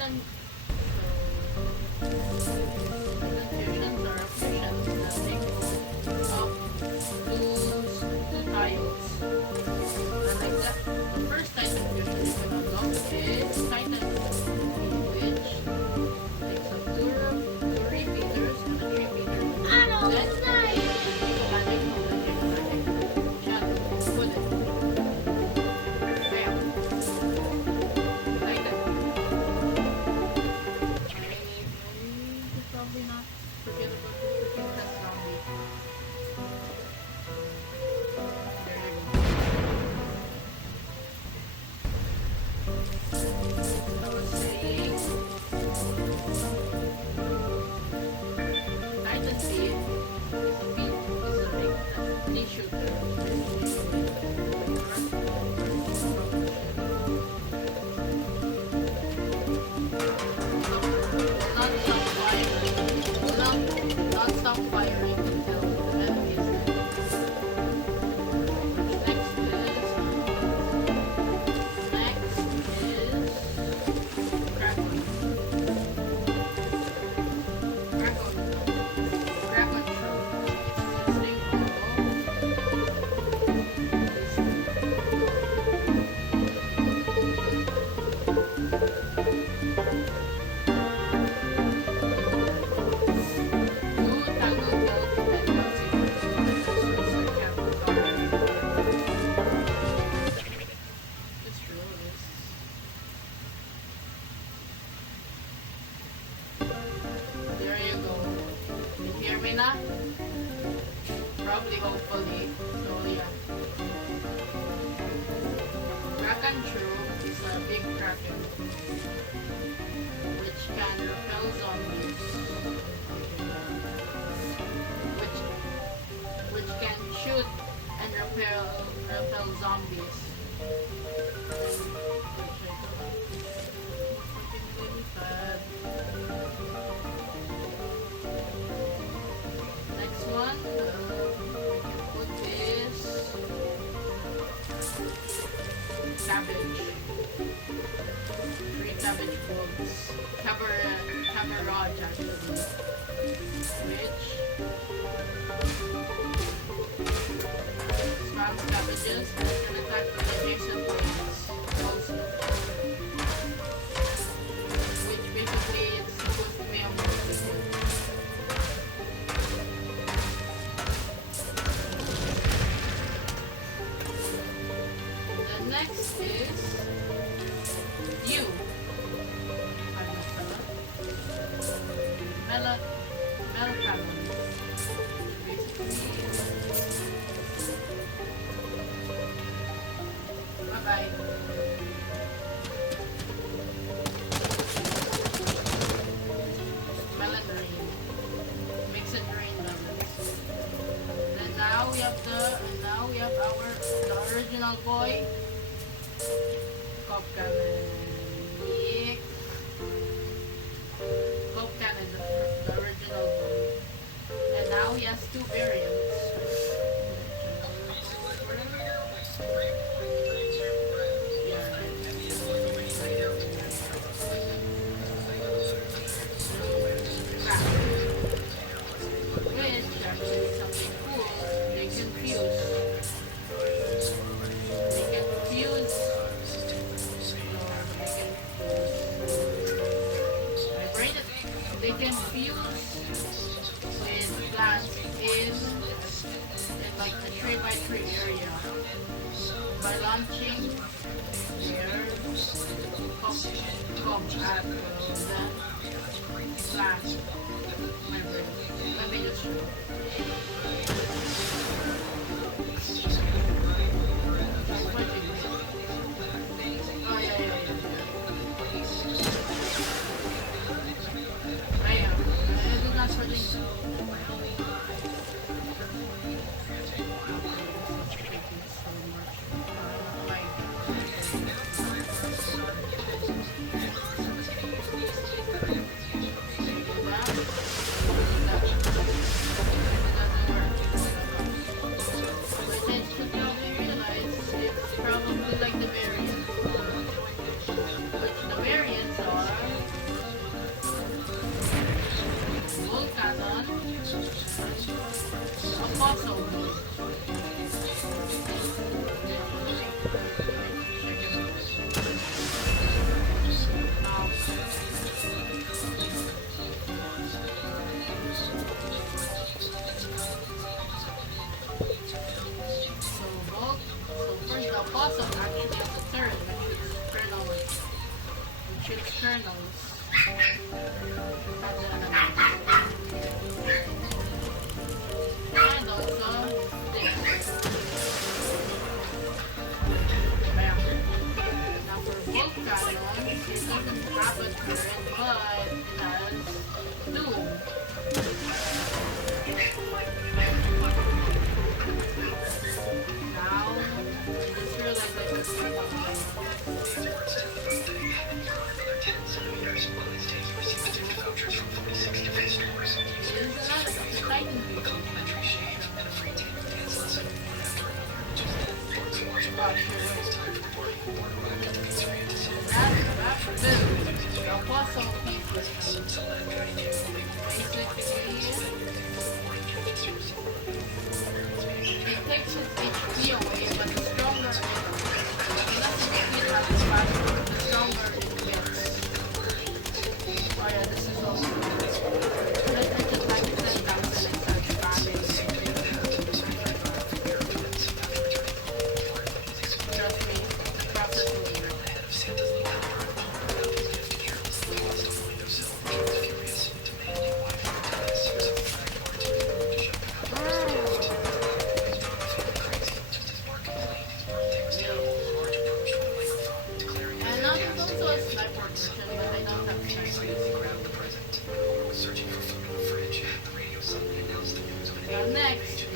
Titan. So, Titan fusions are fusions that take up two tiles. And like that, the first Titan fusion you can unlock is Titan which takes up two repeaters and a 3 meter. Then, magic shadow, put it. Bam. Titan. Probably not forget about the freaking test zombie. There you go. I was saying Titan Seed is a big knee shooter. Not stop firing until the enemy is dead. Next is Kraken. Kraken Shroud. Its name there you go. You hear me now? Probably, hopefully. So yeah. Kraken Shroud is a big kraken which can repel zombies. Which can shoot and repel zombies. Next one, we can put this cabbage. 3 cabbage bulbs. Cabarage actually. Which spams cabbages and can attack the adjacent planes also. Which basically it's supposed to be a multi-hit. The next is you. Melcanon. Bye-bye. Melon rain. Mix and rain melons. Then now we have the original boy. Cop Cannon. Yeek. Cop Cannon, the original boy. And now he has 2 variants. Which actually something cool. They can fuse. They can fuse with plants in like the 3x3 area by launching their cob at the plant. My brain. Let me just show you. Oh yeah. I do not predict. Apostle mode. Also, actually on the third, which is kernels. And also this. Now for Volcanon, it doesn't have a turret, but it has Doom. Now, just realized that this is Titan Beacon. The Apostle people. It takes its HP away, but the stronger it is. The less HP it has, the stronger it gets. Oh yeah, this is also let's just like 10,000 and start spamming. Trust me, the process will be next is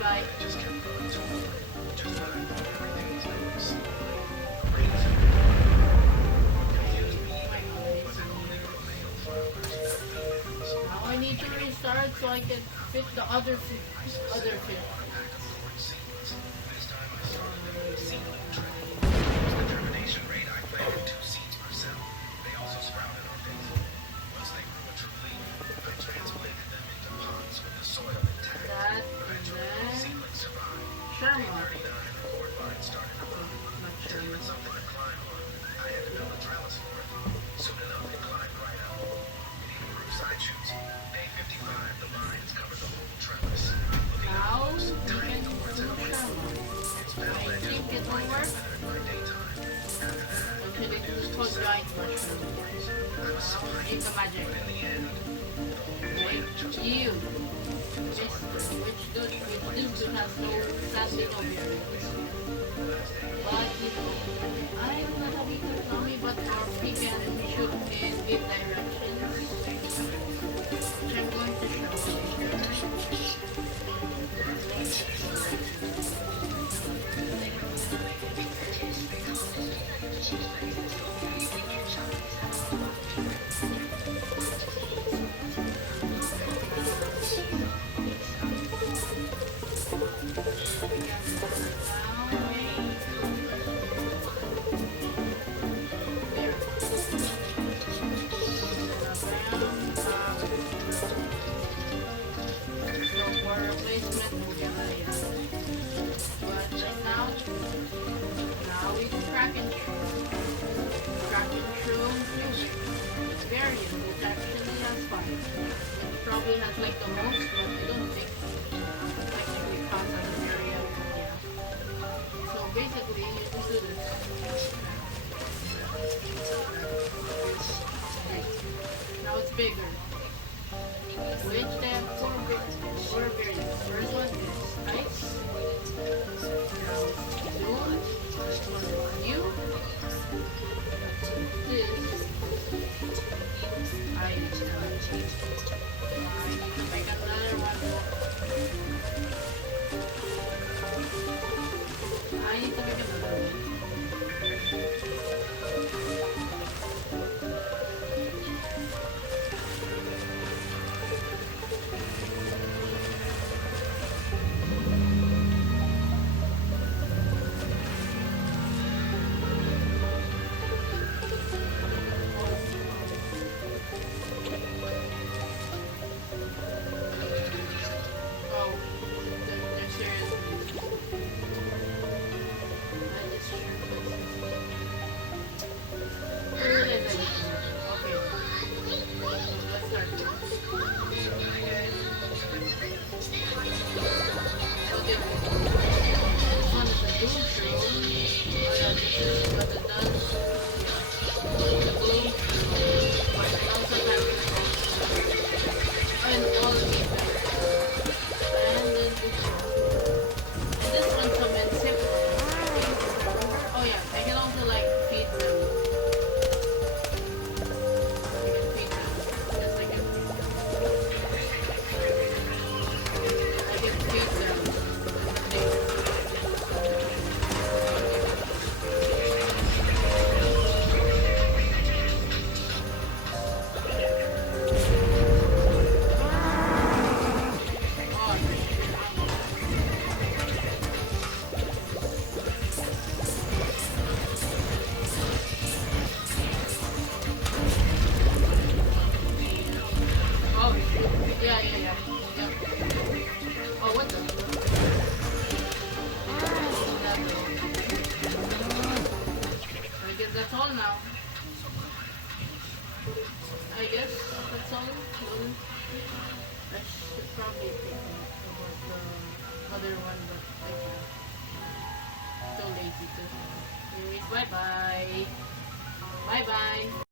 bye. Now I need to restart so I can fit the other fit. Eat the magic. Thank you. Which dude has sadly no beard. But you know, I don't know how we can tell me, but our we can shoot in 8 directions. Which I'm going to show you here. bigger? Which them? Four berries. First one is ice. Now you. This ice. I need to make another one. I need to make another one. Oh, they're serious. I just Where did I Okay. Let's start. Okay. This one is a doom tree. Oh yeah, this is what it does. Yeah. The gloom tree. But it also has and all of these guys. And then this one. And this one comes in Oh yeah, I can also like feed them. I can feed them. Yes, I can feed them. I can feed them. Oh, yeah, yeah, yeah. Yep. Oh, what the? I guess that's all now. I guess that's all. Well, I should probably think about the other one, but I can't. So lazy to. Anyways, bye bye. Bye bye.